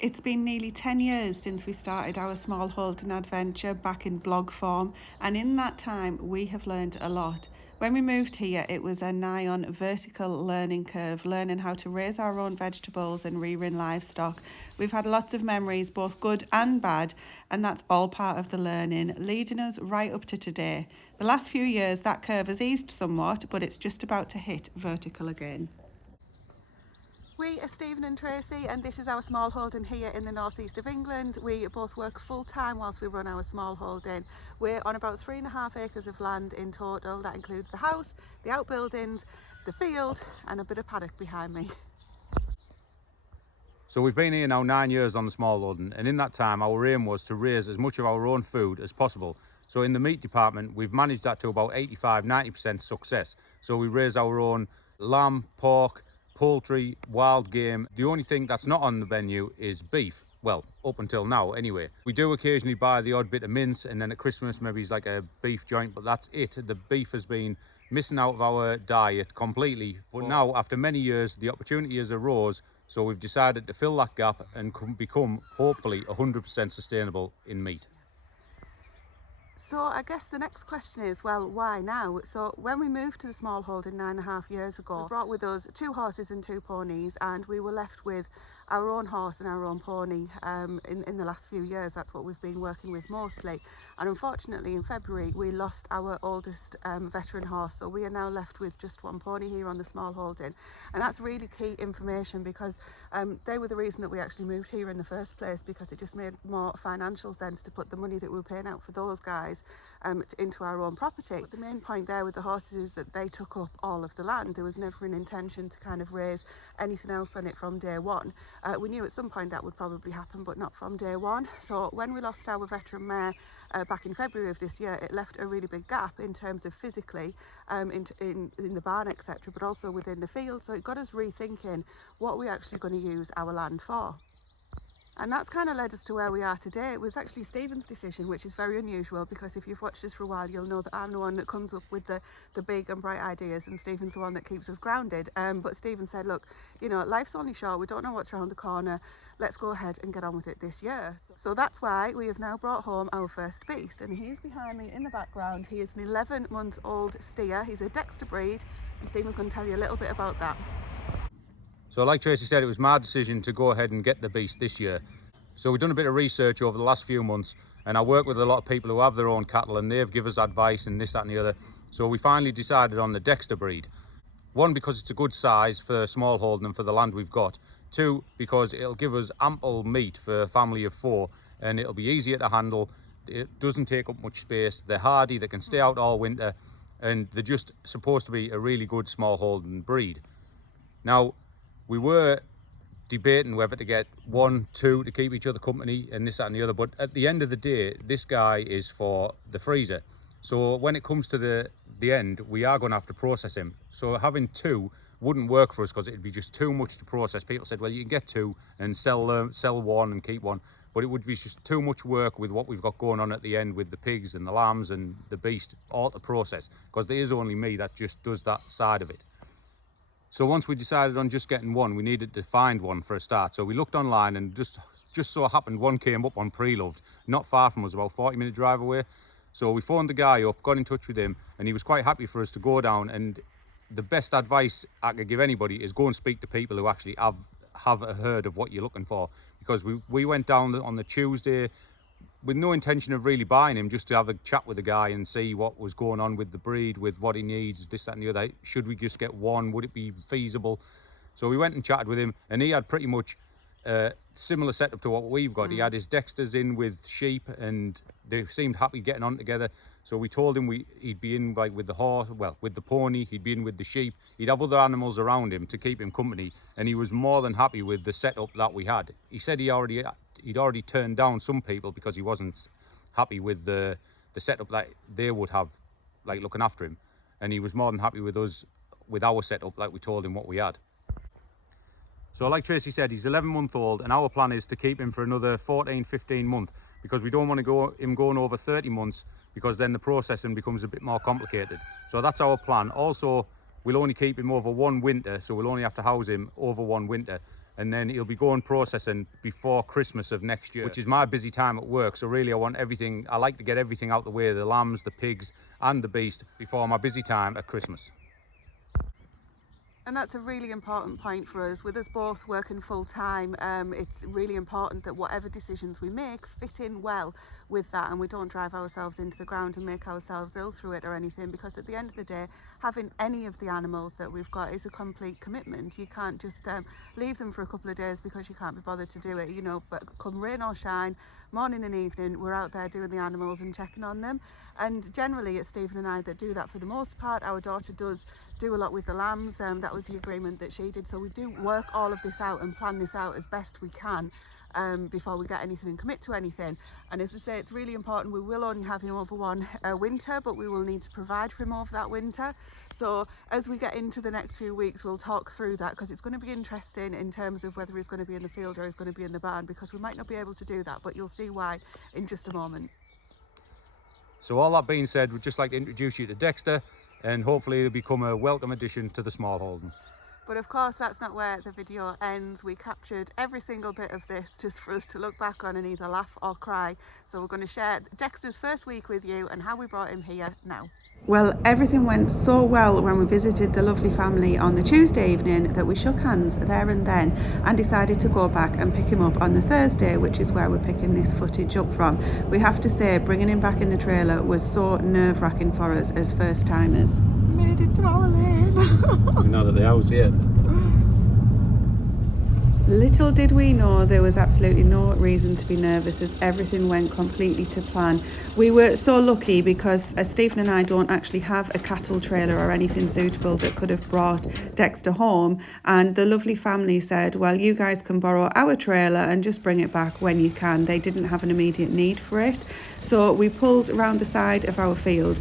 It's been nearly 10 years since we started our smallholding adventure back in blog form, and in that time we have learned a lot. When we moved here, it was a nigh on vertical learning curve, learning how to raise our own vegetables and rear in livestock. We've had lots of memories, both good and bad, and that's all part of the learning, leading us right up to today. The last few years, that curve has eased somewhat, but it's just about to hit vertical again. We are Stephen and Tracy, and this is our small holding here in the northeast of England. We both work full time whilst we run our small holding. We're on about 3.5 acres of land in total. That includes the house, the outbuildings, the field, and a bit of paddock behind me. So we've been here now 9 years on the smallholding, and in that time our aim was to raise as much of our own food as possible. So in the meat department we've managed that to about 85-90% success. So we raise our own lamb, pork, poultry, wild game. The only thing that's not on the menu is beef. Well, up until now anyway. We do occasionally buy the odd bit of mince, and then at Christmas maybe it's like a beef joint, but that's it. The beef has been missing out of our diet completely. But now, after many years, the opportunity has arose, so we've decided to fill that gap and become hopefully 100% sustainable in meat. So I guess the next question is, well, why now? So when we moved to the small holding 9.5 years ago, we brought with us 2 horses and 2 ponies, and we were left with our own horse and our own pony. In the last few years, that's what we've been working with mostly. And unfortunately, in February, we lost our oldest veteran horse, so we are now left with just 1 pony here on the small holding. And that's really key information, because they were the reason that we actually moved here in the first place, because it just made more financial sense to put the money that we were paying out for those guys into our own property. But the main point there with the horses is that they took up all of the land. There was never an intention to kind of raise anything else on it from day one. We knew at some point that would probably happen, but not from day one. So when we lost our veteran mare back in February of this year, it left a really big gap in terms of physically in the barn, etc., but also within the field. So it got us rethinking what we're actually going to use our land for. And that's kind of led us to where we are today. It was actually Stephen's decision, which is very unusual, because if you've watched us for a while, you'll know that I'm the one that comes up with the big and bright ideas, and Stephen's the one that keeps us grounded. But Stephen said, look, you know, life's only short, we don't know what's around the corner, let's go ahead and get on with it this year. So that's why we have now brought home our first beast, and he's behind me in the background. He is an 11-month-old steer. He's a Dexter breed, and Stephen's going to tell you a little bit about that. So like Tracy said, it was my decision to go ahead and get the beast this year. So we've done a bit of research over the last few months, and I work with a lot of people who have their own cattle, and they've given us advice and this, that and the other. So we finally decided on the Dexter breed. 1, because it's a good size for small holding and for the land we've got. 2, because it'll give us ample meat for a family of 4, and it'll be easier to handle. It doesn't take up much space. They're hardy, they can stay out all winter, and they're just supposed to be a really good small holding breed. Now, we were debating whether to get 1, 2 to keep each other company and this, that and the other, but at the end of the day, this guy is for the freezer. So when it comes to the end, we are going to have to process him. So having 2 wouldn't work for us, because it'd be just too much to process. People said, well, you can get 2 and sell 1 and keep 1, but it would be just too much work with what we've got going on at the end with the pigs and the lambs and the beast, all to process, because there is only me that just does that side of it. So once we decided on just getting 1, we needed to find 1 for a start. So we looked online, and just so happened 1 came up on Pre-Loved, not far from us, about 40-minute drive away. So we phoned the guy up, got in touch with him, and he was quite happy for us to go down. And the best advice I could give anybody is go and speak to people who actually have heard of what you're looking for. Because we went down on the Tuesday with no intention of really buying him, just to have a chat with the guy and see what was going on with the breed, with what he needs, this, that and the other. Should we just get 1? Would it be feasible? So we went and chatted with him, and he had pretty much a similar setup to what we've got. He had his Dexters in with sheep, and they seemed happy getting on together. So we told him he'd be in like with the horse, well, with the pony, he'd be in with the sheep. He'd have other animals around him to keep him company, and he was more than happy with the setup that we had. He said he'd already turned down some people because he wasn't happy with the setup that they would have, like looking after him, and he was more than happy with us, with our setup, like we told him what we had. So like Tracy said, he's 11-month-old, and our plan is to keep him for another 14-15 months, because we don't want to him going over 30 months, because then the processing becomes a bit more complicated. So that's our plan. Also, we'll only keep him over 1 winter, so we'll only have to house him over 1 winter, and then he'll be going processing before Christmas of next year, which is my busy time at work. So really I like to get everything out the way, the lambs, the pigs and the beast, before my busy time at Christmas. And that's a really important point for us. With us both working full time, it's really important that whatever decisions we make fit in well with that, and we don't drive ourselves into the ground and make ourselves ill through it or anything, because at the end of the day, having any of the animals that we've got is a complete commitment. You can't just leave them for a couple of days because you can't be bothered to do it, you know. But come rain or shine, morning and evening, we're out there doing the animals and checking on them. And generally it's Stephen and I that do that for the most part. Our daughter does do a lot with the lambs, that was the agreement that she did. So we do work all of this out and plan this out as best we can before we get anything and commit to anything. And as I say, it's really important. We will only have him over one winter, but we will need to provide for him over that winter. So as we get into the next few weeks, we'll talk through that, because it's going to be interesting in terms of whether he's going to be in the field or he's going to be in the barn, because we might not be able to do that, but you'll see why in just a moment. So all that being said, we'd just like to introduce you to Dexter, and hopefully he'll become a welcome addition to the Smallholding. But of course, that's not where the video ends. We captured every single bit of this just for us to look back on and either laugh or cry. So we're going to share Dexter's first week with you and how we brought him here now. Well, everything went so well when we visited the lovely family on the Tuesday evening that we shook hands there and then and decided to go back and pick him up on the Thursday, which is where we're picking this footage up from. We have to say, bringing him back in the trailer was so nerve-wracking for us as first timers. We made it to our lane. We're not at the house yet. Little did we know there was absolutely no reason to be nervous, as everything went completely to plan. We were so lucky because Stephen and I don't actually have a cattle trailer or anything suitable that could have brought Dexter home, and the lovely family said, well, you guys can borrow our trailer and just bring it back when you can. They didn't have an immediate need for it, so we pulled around the side of our field.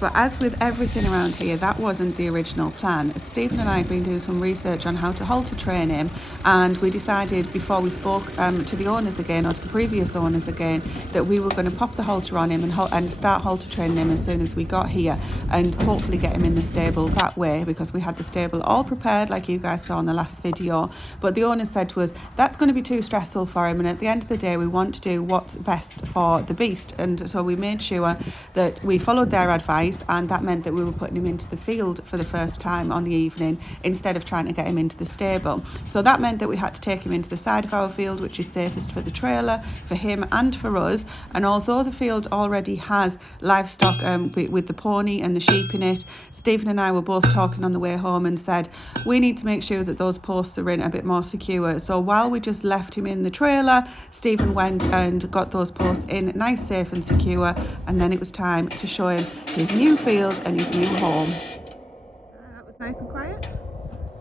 But as with everything around here, that wasn't the original plan. Stephen and I had been doing some research on how to halter train him, and we decided before we spoke to the owners again, or to the previous owners again, that we were going to pop the halter on him and start halter training him as soon as we got here, and hopefully get him in the stable that way, because we had the stable all prepared like you guys saw in the last video. But the owners said to us, that's going to be too stressful for him, and at the end of the day we want to do what's best for the beast. And so we made sure that we followed their advice, and that meant that we were putting him into the field for the first time on the evening instead of trying to get him into the stable. So that meant that we had to take him into the side of our field, which is safest for the trailer, for him and for us. And although the field already has livestock with the pony and the sheep in it, Stephen and I were both talking on the way home and said we need to make sure that those posts are in a bit more secure. So while we just left him in the trailer, Stephen went and got those posts in nice, safe and secure, and then it was time to show him his new field and his new home. That was nice and quiet.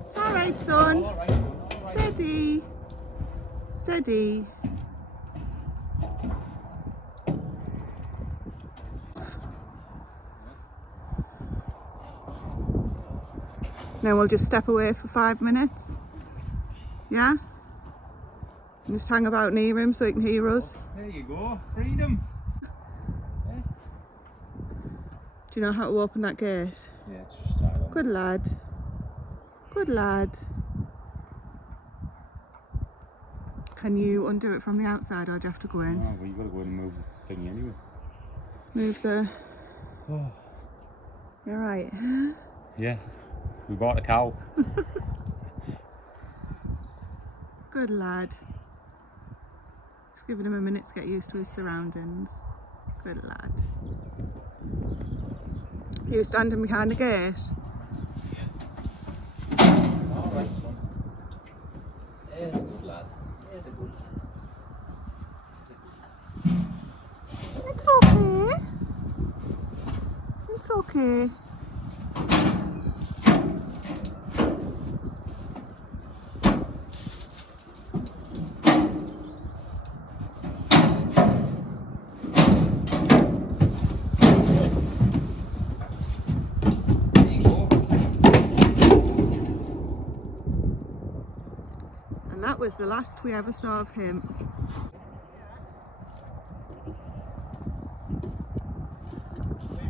It's all right, son. All right. Steady. Steady. Now we'll just step away for 5 minutes. Yeah? Just hang about near him so he can hear us. There you go, freedom. Do you know how to open that gate? Yeah, it's just start on. Good lad. Good lad. Can you undo it from the outside, or do you have to go in? Oh, well, you've got to go and move the thingy anyway. Move the... Oh. You're right. Yeah, we bought a cow. Good lad. Just giving him a minute to get used to his surroundings. Good lad. You standing behind the gate? All right, son. There's a good lad. There's a good lad. It's okay. It's okay. And that was the last we ever saw of him.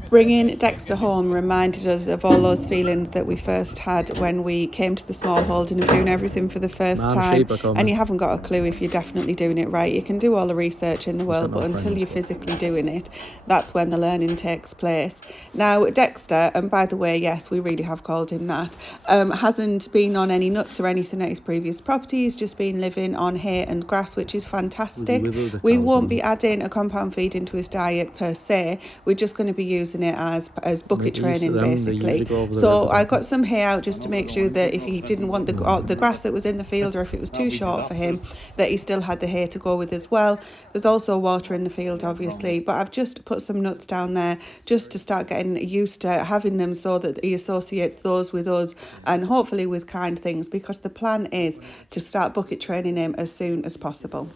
Bringing Dexter home reminded us of all those feelings that we first had when we came to the small holding and doing everything for the first time. And you haven't got a clue if you're definitely doing it right. You can do all the research in the world, but until you're physically doing it, that's when the learning takes place. Now, Dexter, and by the way, yes, we really have called him that, hasn't been on any nuts or anything at his previous property. He's just been living on hay and grass, which is fantastic. We won't be adding a compound feed into his diet per se. We're just going to be using it as bucket training basically. So I got some hay out just to make sure that if he didn't want the grass that was in the field, or if it was too short for him, that he still had the hay to go with as well. There's also water in the field obviously, but I've just put some nuts down there just to start getting used to having them, so that he associates those with us and hopefully with kind things, because the plan is to start bucket training him as soon as possible.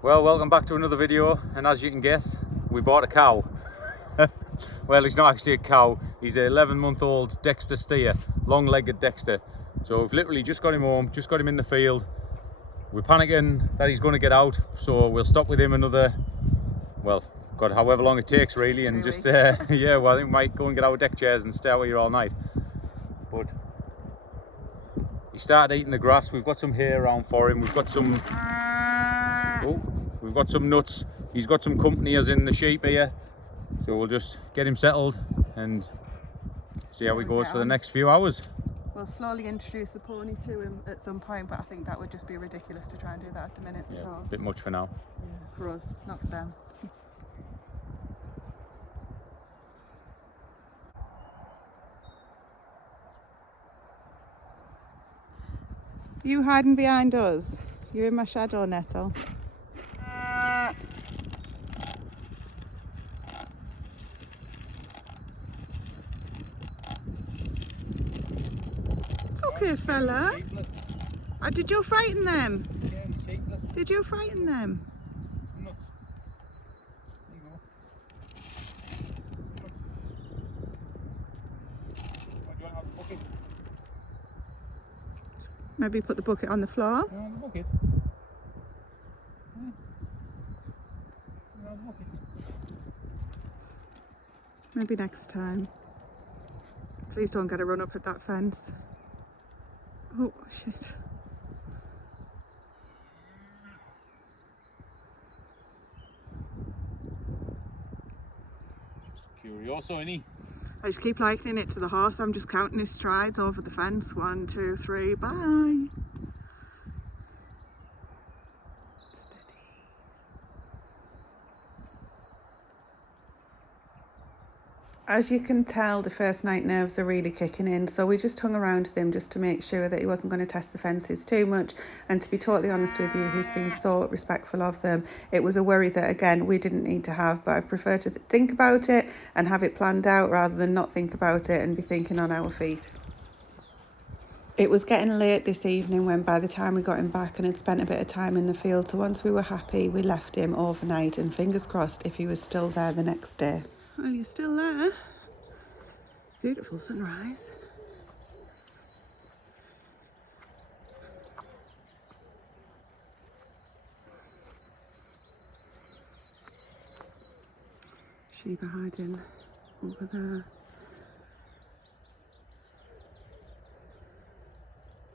Well, welcome back to another video, and as you can guess, we bought a cow. Well, he's not actually a cow, he's an 11-month-old Dexter steer, long-legged Dexter. So we've literally just got him home, just got him in the field. We're panicking that he's going to get out, so we'll stop with him another, well, God, however long it takes really, and just yeah, well, I think we might go and get our deck chairs and stay out here all night. But he started eating the grass. We've got some hay around for him, we've got some nuts, he's got some company as in the sheep here, so we'll just get him settled and see how he goes for the next few hours. We'll slowly introduce the pony to him at some point, but I think that would just be ridiculous to try and do that at the minute. Yeah, so a bit much for now. Yeah, for us, not for them. You hiding behind us? You're in my shadow, Nettle. It's okay, fella. Did you frighten them? Did you frighten them? Maybe put the bucket on the floor. Maybe next time. Please don't get a run up at that fence. Oh shit. Curioso, innit? I just keep likening it to the horse. I'm just counting his strides over the fence. 1, 2, 3, bye. As you can tell, the first night nerves are really kicking in, so we just hung around with him just to make sure that he wasn't going to test the fences too much. And to be totally honest with you, he's been so respectful of them. It was a worry that, again, we didn't need to have, but I prefer to think about it and have it planned out rather than not think about it and be thinking on our feet. It was getting late this evening when by the time we got him back and had spent a bit of time in the field, so once we were happy, we left him overnight, and fingers crossed if he was still there the next day. Well, you're still there. Beautiful sunrise. Sheep are hiding over there.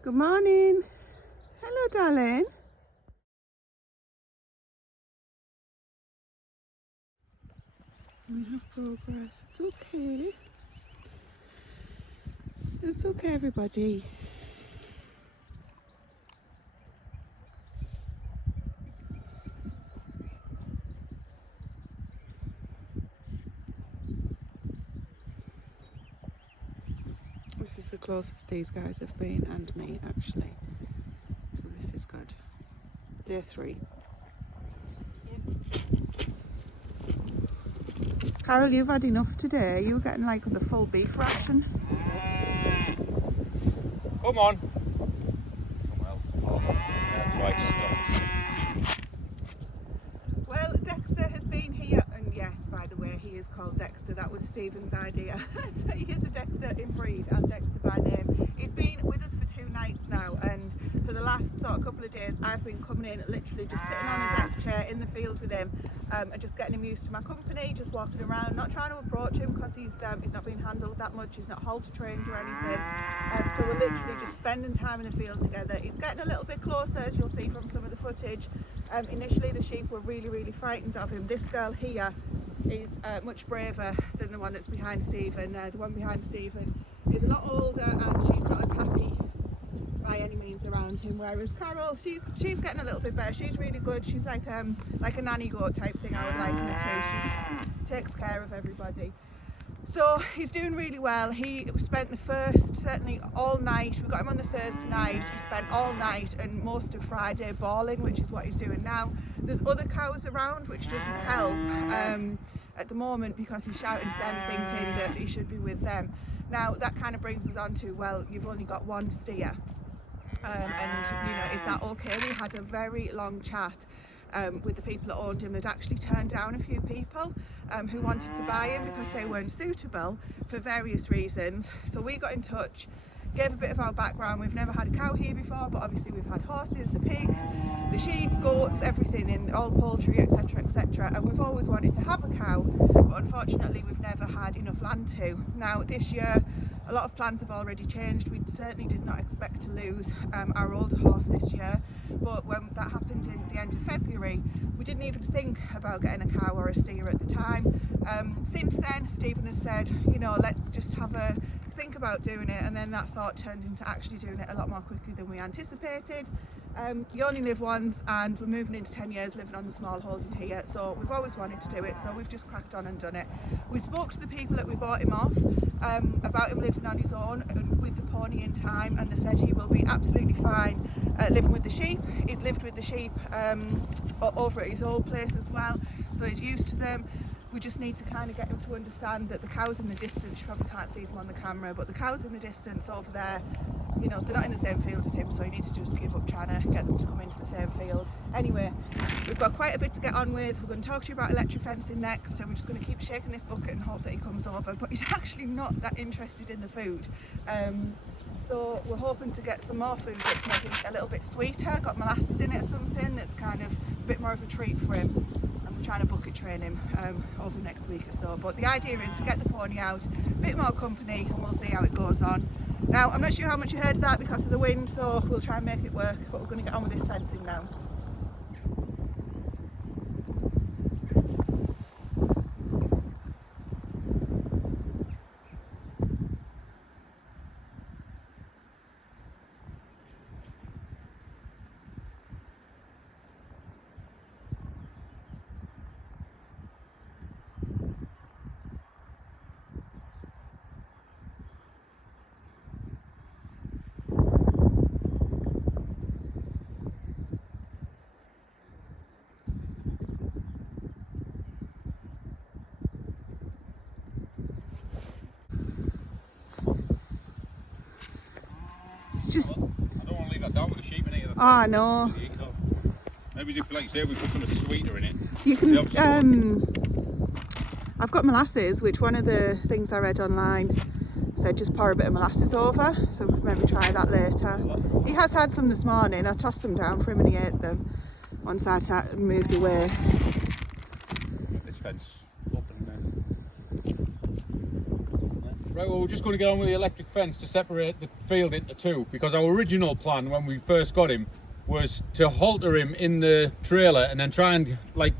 Good morning. Hello, darling. We have progress. It's okay. It's okay, everybody. This is the closest these guys have been, and me actually. So this is good. Day 3. Carol, you've had enough today. You were getting like the full beef ration. Come on. Well, that's right, stop. Well, Dexter has been here, and yes, by the way, he is called Dexter. That was Stephen's idea. So he is a Dexter in breed and Dexter by name. He's been with us for 2 nights now, and for the last sort of couple of days, I've been coming in, literally just sitting on a deck chair in the field with him, and just getting him used to my company, just walking around, not trying to approach him because he's not being handled that much, he's not halter trained or anything. So we're literally just spending time in the field together. He's getting a little bit closer, as you'll see from some of the footage. Initially the sheep were really frightened of him. This girl here is much braver than the one that's behind Stephen. The one behind Stephen is a lot older and she's not as happy by any means around him, whereas Carol, she's getting a little bit better. She's really good. She's like a nanny goat type thing, I would liken her to. She takes care of everybody. So he's doing really well. He spent the first, certainly all night, we got him on the Thursday night, he spent all night and most of Friday bawling, which is what he's doing now. There's other cows around, which doesn't help at the moment, because he's shouting to them thinking that he should be with them. Now that kind of brings us on to, well, you've only got one steer, and you know, is that okay? We had a very long chat with the people that owned him. They'd actually turned down a few people who wanted to buy him because they weren't suitable for various reasons. So we got in touch, gave a bit of our background. We've never had a cow here before, but obviously we've had horses, the pigs, the sheep, goats, everything, in all poultry, etc, etc, and we've always wanted to have a cow, but unfortunately we've never had enough land to. Now this year a lot of plans have already changed. We certainly did not expect to lose our older horse this year, but when that happened in the end of February, we didn't even think about getting a cow or a steer at the time. Since then, Stephen has said, you know, let's just have a think about doing it, and then that thought turned into actually doing it a lot more quickly than we anticipated. You only live once, and we're moving into 10 years living on the Smallholding here, so we've always wanted to do it, so we've just cracked on and done it. We spoke to the people that we bought him off about him living on his own and with the pony in time, and they said he will be absolutely fine living with the sheep. He's lived with the sheep over at his old place as well, so he's used to them. We just need to kind of get him to understand that the cows in the distance, you probably can't see them on the camera, but the cows in the distance over there, you know, they're not in the same field as him, so you need to just give up trying to get them to come into the same field. Anyway, we've got quite a bit to get on with. We're going to talk to you about electric fencing next, and we're just going to keep shaking this bucket and hope that he comes over, but he's actually not that interested in the food. So we're hoping to get some more food that's maybe a little bit sweeter, got molasses in it or something that's kind of a bit more of a treat for him. I'm trying to bucket train him over the next week or so, but the idea is to get the pony out, a bit more company, and we'll see how it goes on. Now I'm not sure how much you heard of that because of the wind, so we'll try and make it work, but we're going to get on with this fencing now. Just, I don't want to leave that down with the sheep in it. oh no. Maybe if, like you say, we put something sweeter in it. You can, I've got molasses, which one of the things I read online said just pour a bit of molasses over, so we could maybe try that later. He has had some this morning. I tossed them down for him and he ate them once I moved away. Get this fence up and then... Right, well, we're just going to get on with the electric fence to separate the field into two, because our original plan when we first got him was to halter him in the trailer and then try and like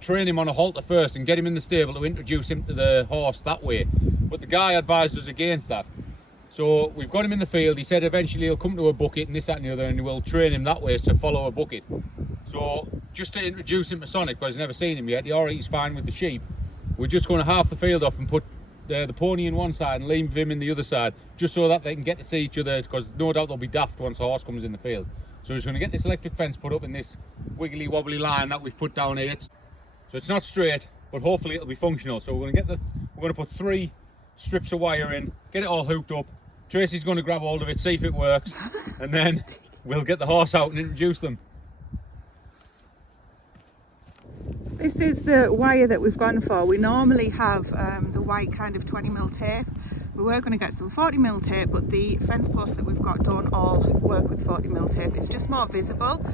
train him on a halter first and get him in the stable to introduce him to the horse that way. But the guy advised us against that. So we've got him in the field. He said eventually he'll come to a bucket and this, that and the other, and we'll train him that way to follow a bucket. So just to introduce him to Sonic, because he's never seen him yet, he's fine with the sheep. We're just going to half the field off and put the pony in one side and leave him in the other side, just so that they can get to see each other, because no doubt they'll be daft once the horse comes in the field. So we're just going to get this electric fence put up in this wiggly wobbly line that we've put down here. So it's not straight, but hopefully it'll be functional. So we're going to put 3 strips of wire in, get it all hooked up. Tracy's going to grab hold of it, see if it works, and then we'll get the horse out and introduce them. This is the wire that we've gone for. We normally have the white kind of 20mm tape. We were going to get some 40mm tape, but the fence posts that we've got don't all work with 40mm tape. It's just more visible.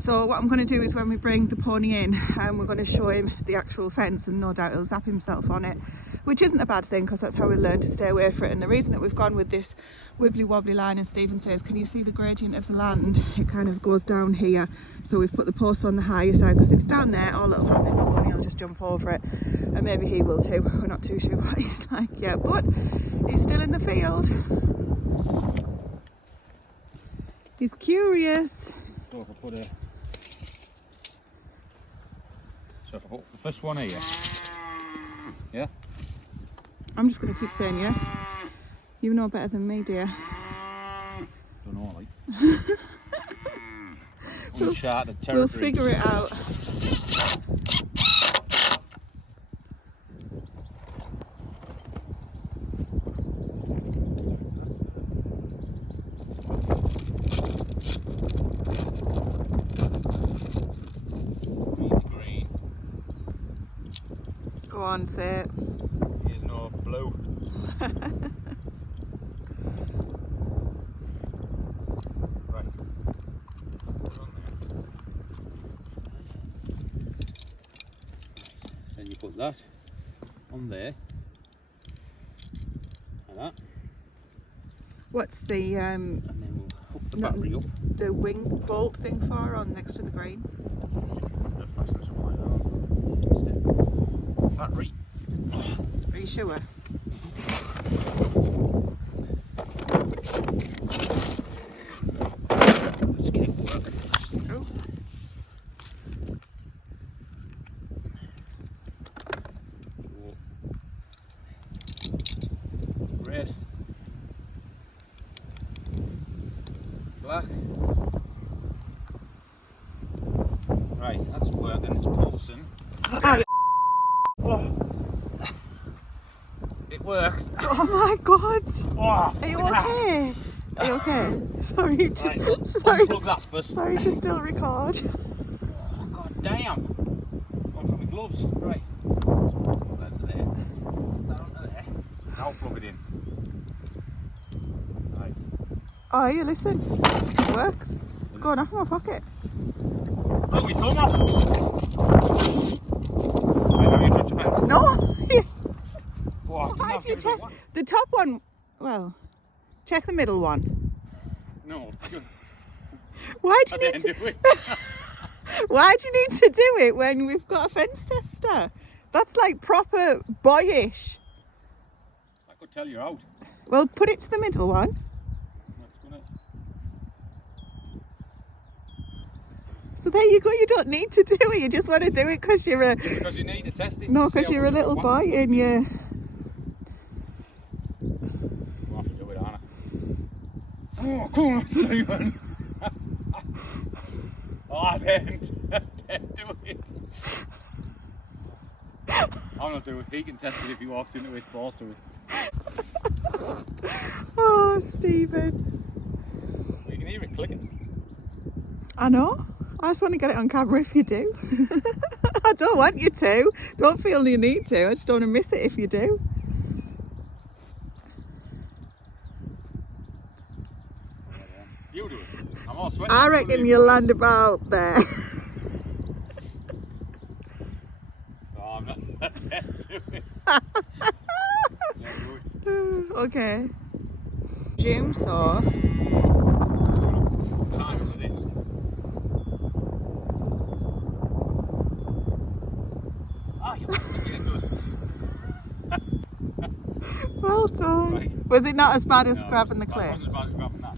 So what I'm going to do is when we bring the pony in, we're going to show him the actual fence, and no doubt he'll zap himself on it, which isn't a bad thing because that's how we learn to stay away from it. And the reason that we've gone with this wibbly wobbly line, as Stephen says, can you see the gradient of the land? It kind of goes down here, so we've put the posts on the higher side, because if it's down there, all that'll happen is the pony will just jump over it, and maybe he will too. We're not too sure what he's like yet, but he's still in the field. He's curious. So if I put the first one here, yeah? I'm just going to keep saying yes. You know better than me, dear. Don't know, like. Uncharted territory. We'll figure it out. Green. Go on, say it. Here's no blue. Right. Put on there. Then you put that on there. Like that. What's the And then we'll hook the battery up. the wing bolt thing for on next to the green? Fasten something like that. Instead. Battery. Are you sure? Let's get it working. Oh. So, red, black. Right, that's working. It's pulsing. Oh. It works. Oh my god! Oh, Are you okay? Are you okay? Sorry, just Right, sorry. unplug that first. Sorry to still record. Oh, god damn. One from the gloves. Right. Down to there. Down to there. Now plug it in. Right. Oh, you listen. It works. It's going off in my pocket. Oh, we come off. Right, have you touched your fence? No! Oh, Why have you checked the top one? Well, check the middle one. No. Why I do you need didn't to? do it. Why do you need to do it when we've got a fence tester? That's like proper boyish. I could tell you're out. Well, put it to the middle one. That's gonna... So there you go. You don't need to do it. You just want to do it because you're a. Yeah, because you need to test it. No, to see because how you're a much little you boy and you. We'll have to do it, Anna. Oh, come on, Simon. Oh, I didn't do it. I'm not doing it. He can test it if he walks into it, balls to it. Oh, Stephen. You can hear it clicking. I know. I just want to get it on camera if you do. I don't want you to. Don't feel you need to. I just don't want to miss it if you do. You do it. I'm all sweaty. I reckon you'll land about there. Oh, I'm not dead to it. Yeah, good. Okay. Jim saw. Time for this. Ah, you must have been good. Well done. Right. Was it not as bad as No, grabbing the that clip? wasn't as bad as grabbing that.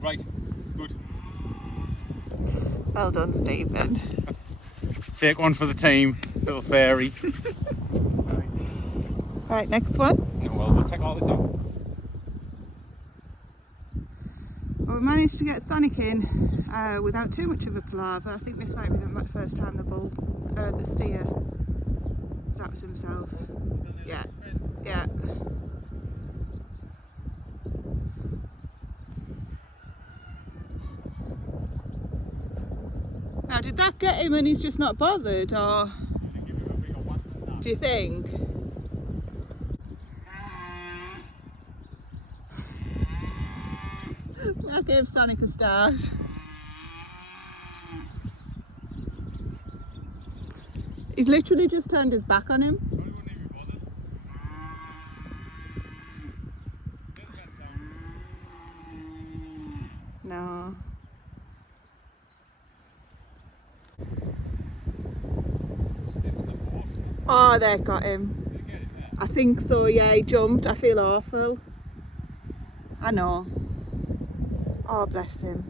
Right, good. Well done, Stephen. Take one for the team, little fairy. Right, next one. Well, we'll take all this out. Well, we managed to get Sonic in without too much of a palaver. I think this might be the first time the steer zaps himself. Yeah, yeah. Now, did that get him and he's just not bothered, or do you think? That gave Sonic a start. He's literally just turned his back on him. No. Oh, they got him. I think so, yeah, he jumped. I feel awful. I know. Oh, bless him.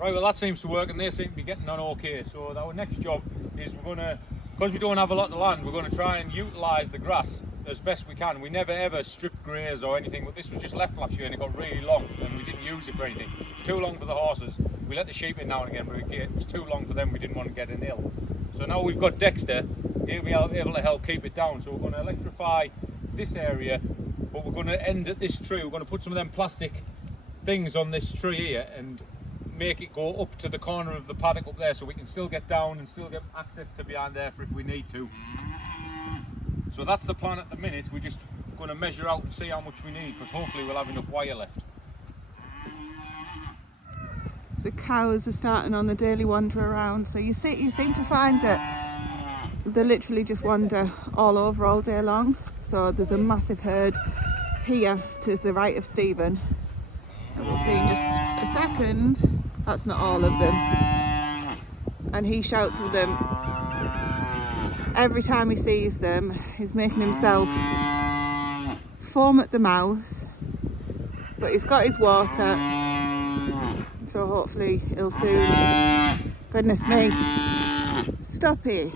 Right, well that seems to work and they seem to be getting on okay. So our next job is we're going to, because we don't have a lot of land, we're going to try and utilise the grass as best we can. We never ever stripped graze or anything, but this was just left last year and it got really long and we didn't use it for anything. It was too long for the horses. We let the sheep in now and again, but it was too long for them. We didn't want to get an ill. So now we've got Dexter, he'll be able to help keep it down. So we're going to electrify this area, but we're going to end at this tree. We're going to put some of them plastic things on this tree here and make it go up to the corner of the paddock up there so we can still get down and still get access to behind there for if we need to. So that's the plan at the minute. We're just going to measure out and see how much we need, because hopefully we'll have enough wire left. The cows are starting on the daily wander around, so you seem to find that they literally just wander all over all day long. So there's a massive herd here to the right of Stephen that we'll see in just a second. That's not all of them, and he shouts at them every time he sees them. He's making himself foam at the mouth, but he's got his water, so hopefully he'll soon, goodness me, stop it,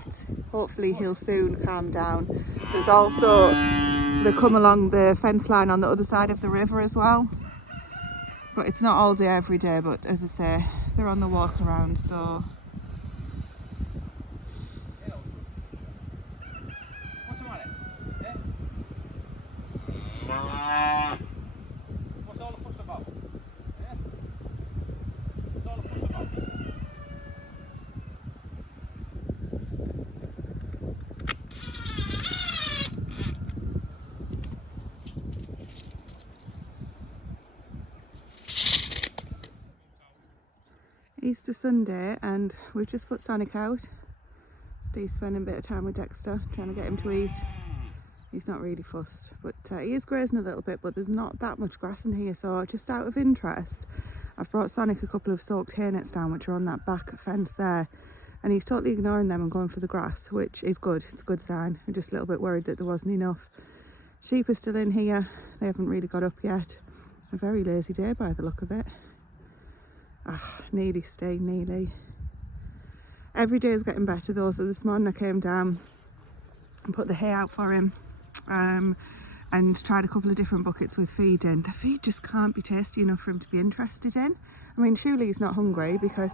hopefully he'll soon calm down. There's also, they come along the fence line on the other side of the river as well, but it's not all day every day, but as I say, they're on the walk around, so What's all the fuss about? Yeah? What's all the fuss about? Easter Sunday, and we've just put Sonic out. Steve's spending a bit of time with Dexter, trying to get him to eat. He's not really fussed, but he is grazing a little bit, but there's not that much grass in here, so just out of interest, I've brought Sonic a couple of soaked hay nets down, which are on that back fence there, and he's totally ignoring them and going for the grass, which is good. It's a good sign. I'm just a little bit worried that there wasn't enough. Sheep are still in here. They haven't really got up yet. A very lazy day by the look of it. Ah, nearly stayed, nearly. Every day is getting better though, so this morning I came down and put the hay out for him, and tried a couple of different buckets with feed in. The feed just can't be tasty enough for him to be interested in. I mean, surely he's not hungry because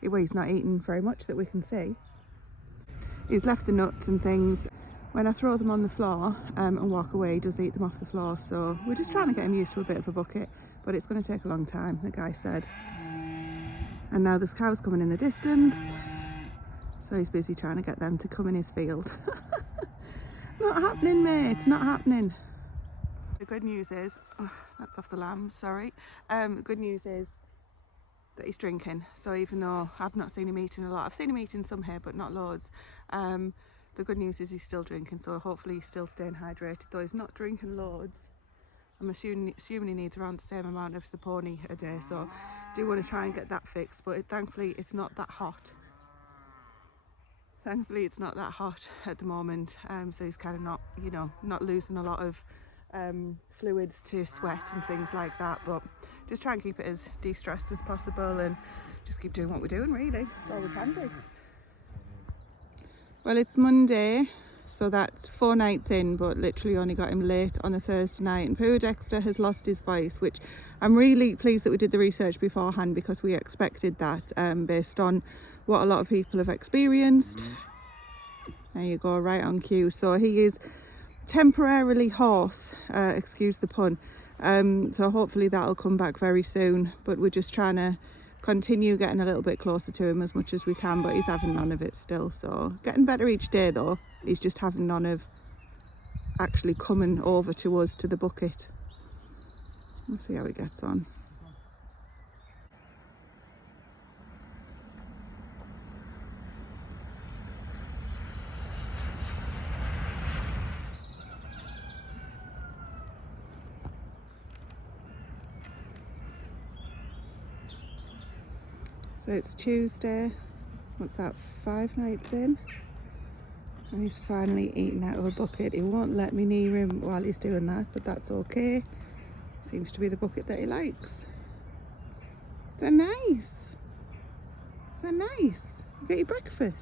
he's not eating very much that we can see. He's left the nuts and things. When I throw them on the floor and walk away, he does eat them off the floor, so we're just trying to get him used to a bit of a bucket, but it's going to take a long time, the guy said. And now there's cows coming in the distance, so he's busy trying to get them to come in his field. Not happening, mate, it's not happening. The good news is, oh, that's off the lambs, sorry. The good news is that he's drinking, so even though I've not seen him eating a lot, I've seen him eating some here but not loads. The good news is he's still drinking, so hopefully he's still staying hydrated, though he's not drinking loads. I'm assuming he needs around the same amount as the pony a day, so I do want to try and get that fixed, but thankfully it's not that hot. Thankfully it's not that hot at the moment, so he's kind of not, you know, not losing a lot of fluids to sweat and things like that, but just try and keep it as de-stressed as possible and just keep doing what we're doing, really. That's all we can do. Well, it's Monday, so that's 4 nights in, but literally only got him late on a Thursday night, and poor Dexter has lost his voice, which I'm really pleased that we did the research beforehand, because we expected that based on what a lot of people have experienced. There you go, right on cue. So he is temporarily hoarse, excuse the pun, so hopefully that'll come back very soon, but we're just trying to continue getting a little bit closer to him as much as we can, but he's having none of it still, so getting better each day though. He's just having none of actually coming over to us to the bucket. We'll see how he gets on. So it's Tuesday, what's that, 5 nights in? And he's finally eating out of a bucket. He won't let me near him while he's doing that, but that's okay. Seems to be the bucket that he likes. Is that nice? Is that nice? You get your breakfast.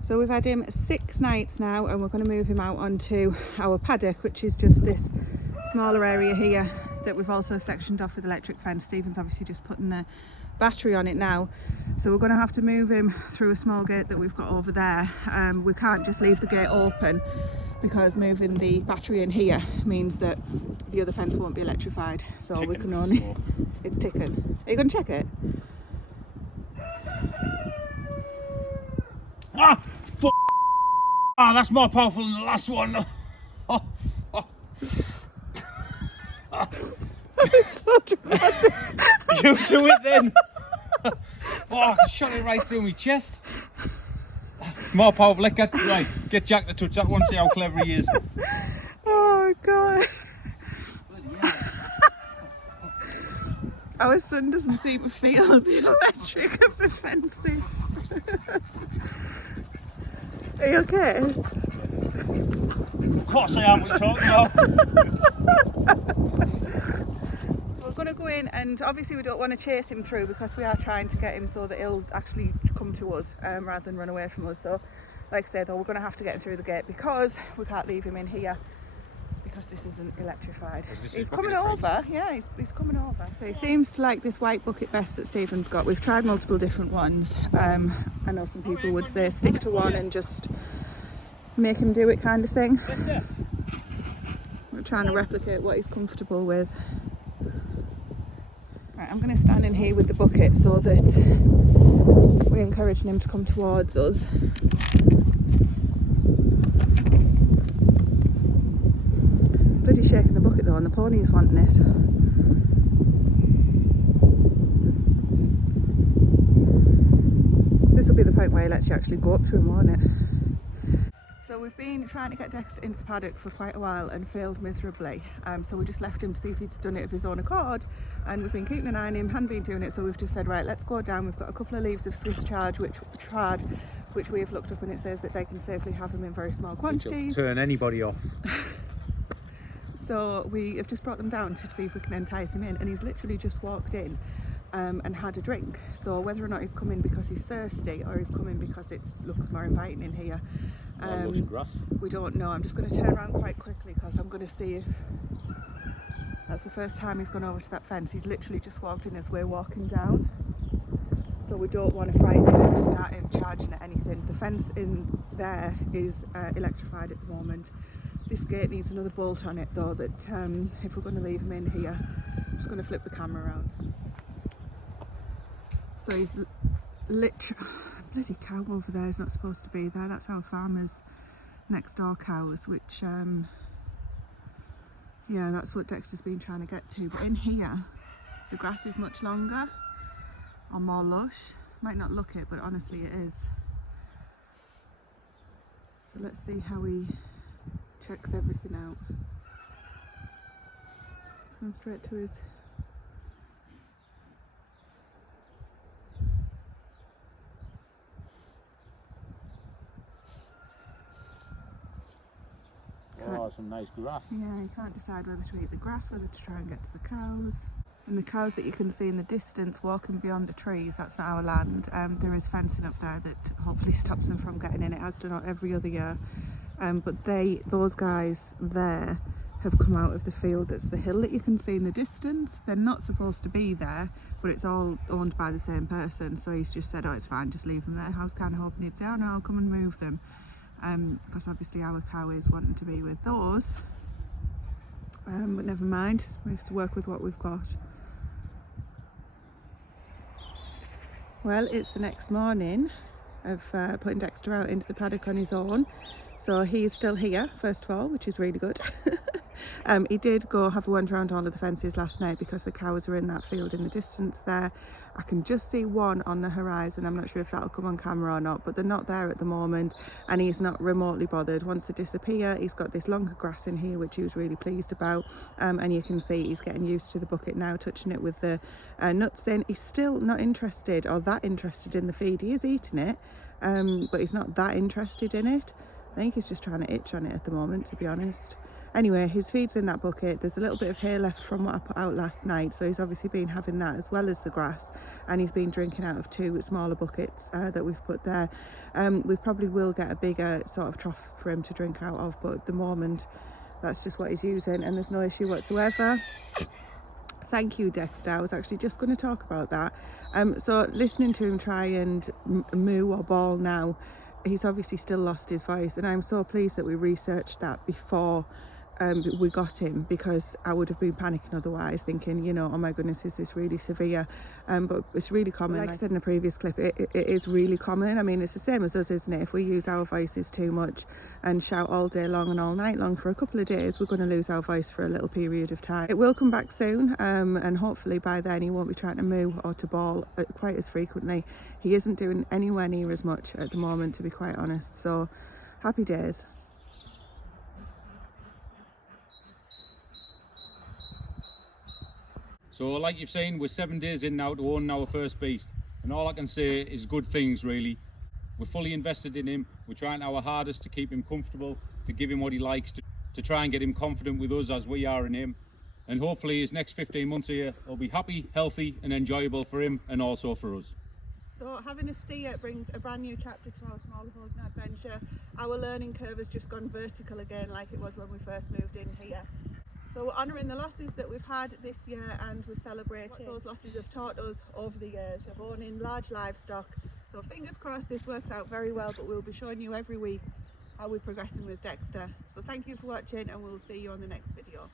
So we've had him 6 nights now, and we're going to move him out onto our paddock, which is just this smaller area here that we've also sectioned off with electric fence. Stephen's obviously just putting the battery on it now, so we're going to have to move him through a small gate that we've got over there. We can't just leave the gate open because moving the battery in here means that the other fence won't be electrified, so we can only... It's ticking. Are you going to check it? Ah! Ah, that's more powerful than the last one. Oh, oh. So dramatic. You do it then. Oh, I shot it right through my chest. More powerful. Get Jack to touch that one, see how clever he is. Oh god. Our son doesn't seem to feel the electric of the fences. Are you okay? Of course I am, what are you talking about? So we're going to go in, and obviously we don't want to chase him through because we are trying to get him so that he'll actually come to us rather than run away from us. So like I said though, we're going to have to get him through the gate because we can't leave him in here because this isn't electrified. He's coming over, yeah, he's coming over. So he seems to like this white bucket vest that Stephen's got. We've tried multiple different ones. I know some people would say stick to one and just make him do it kind of thing. We're trying to replicate what he's comfortable with. Right, I'm going to stand in here with the bucket so that we're encouraging him to come towards us. Bloody shaking the bucket though, and the pony's wanting it. This will be the point where he lets you actually go up to him, won't it? So we've been trying to get Dexter into the paddock for quite a while and failed miserably. So we just left him to see if he'd done it of his own accord, and we've been keeping an eye on him, hadn't been doing it, so we've just said, right, let's go down. We've got a couple of leaves of Swiss chard, which we have looked up, and it says that they can safely have them in very small quantities. Turn anybody off. So we have just brought them down to see if we can entice him in, and he's literally just walked in and had a drink. So whether or not he's coming because he's thirsty or he's coming because it looks more inviting in here, we don't know. I'm just going to turn around quite quickly because I'm going to see if that's the first time he's gone over to that fence. He's literally just walked in as we're walking down, so we don't want to frighten him and start him charging at anything. The fence in there is electrified at the moment. This gate needs another bolt on it though, that if we're going to leave him in here, I'm just going to flip the camera around. So he's literally, bloody cow over there is not supposed to be there. That's our farmer's next door cows, which yeah, that's what Dexter's been trying to get to. But in here the grass is much longer or more lush. Might not look it, but honestly it is. So let's see how he checks everything out. It's going straight to his... Oh, some nice grass. Yeah, you can't decide whether to eat the grass, whether to try and get to the cows. And the cows that you can see in the distance walking beyond the trees, that's not our land. There is fencing up there that hopefully stops them from getting in. It has done every other year. But those guys there have come out of the field. That's the hill that you can see in the distance. They're not supposed to be there, but it's all owned by the same person. So he's just said, oh, it's fine, just leave them there. I was kind of hoping he'd say, oh no, I'll come and move them. Because obviously our cow is wanting to be with those. But never mind, we have to work with what we've got. Well, it's the next morning of putting Dexter out into the paddock on his own. So he's still here, first of all, which is really good. He did go have a wander around all of the fences last night because the cows are in that field in the distance there. I can just see one on the horizon. I'm not sure if that'll come on camera or not, but they're not there at the moment, and he's not remotely bothered. Once they disappear, he's got this longer grass in here, which he was really pleased about, and you can see he's getting used to the bucket now, touching it with the nuts in. He's still not interested or that interested in the feed. He is eating it, but he's not that interested in it. I think he's just trying to itch on it at the moment, to be honest. Anyway, his feed's in that bucket. There's a little bit of hay left from what I put out last night, so he's obviously been having that as well as the grass, and he's been drinking out of 2 smaller buckets that we've put there. We probably will get a bigger sort of trough for him to drink out of, but at the moment that's just what he's using, and there's no issue whatsoever. Thank you, Dexter. I was actually just going to talk about that. So listening to him try and moo or bawl now, he's obviously still lost his voice, and I'm so pleased that we researched that before we got him, because I would have been panicking otherwise, thinking, you know, oh my goodness, is this really severe? But it's really common. Like I said in a previous clip, it is really common. I mean, it's the same as us, isn't it? If we use our voices too much and shout all day long and all night long for a couple of days, we're going to lose our voice for a little period of time. It will come back soon, and hopefully by then he won't be trying to moo or to bawl quite as frequently. He isn't doing anywhere near as much at the moment, to be quite honest, so happy days. So like you've seen, we're 7 days in now to own our first beast, and all I can say is good things really. We're fully invested in him. We're trying our hardest to keep him comfortable, to give him what he likes, to try and get him confident with us as we are in him. And hopefully his next 15 months here will be happy, healthy and enjoyable for him and also for us. So having a steer brings a brand new chapter to our smallholding adventure. Our learning curve has just gone vertical again, like it was when we first moved in here. So we're honouring the losses that we've had this year, and we're celebrating what those losses have taught us over the years of owning large livestock. So fingers crossed this works out very well, but we'll be showing you every week how we're progressing with Dexter. So thank you for watching, and we'll see you on the next video.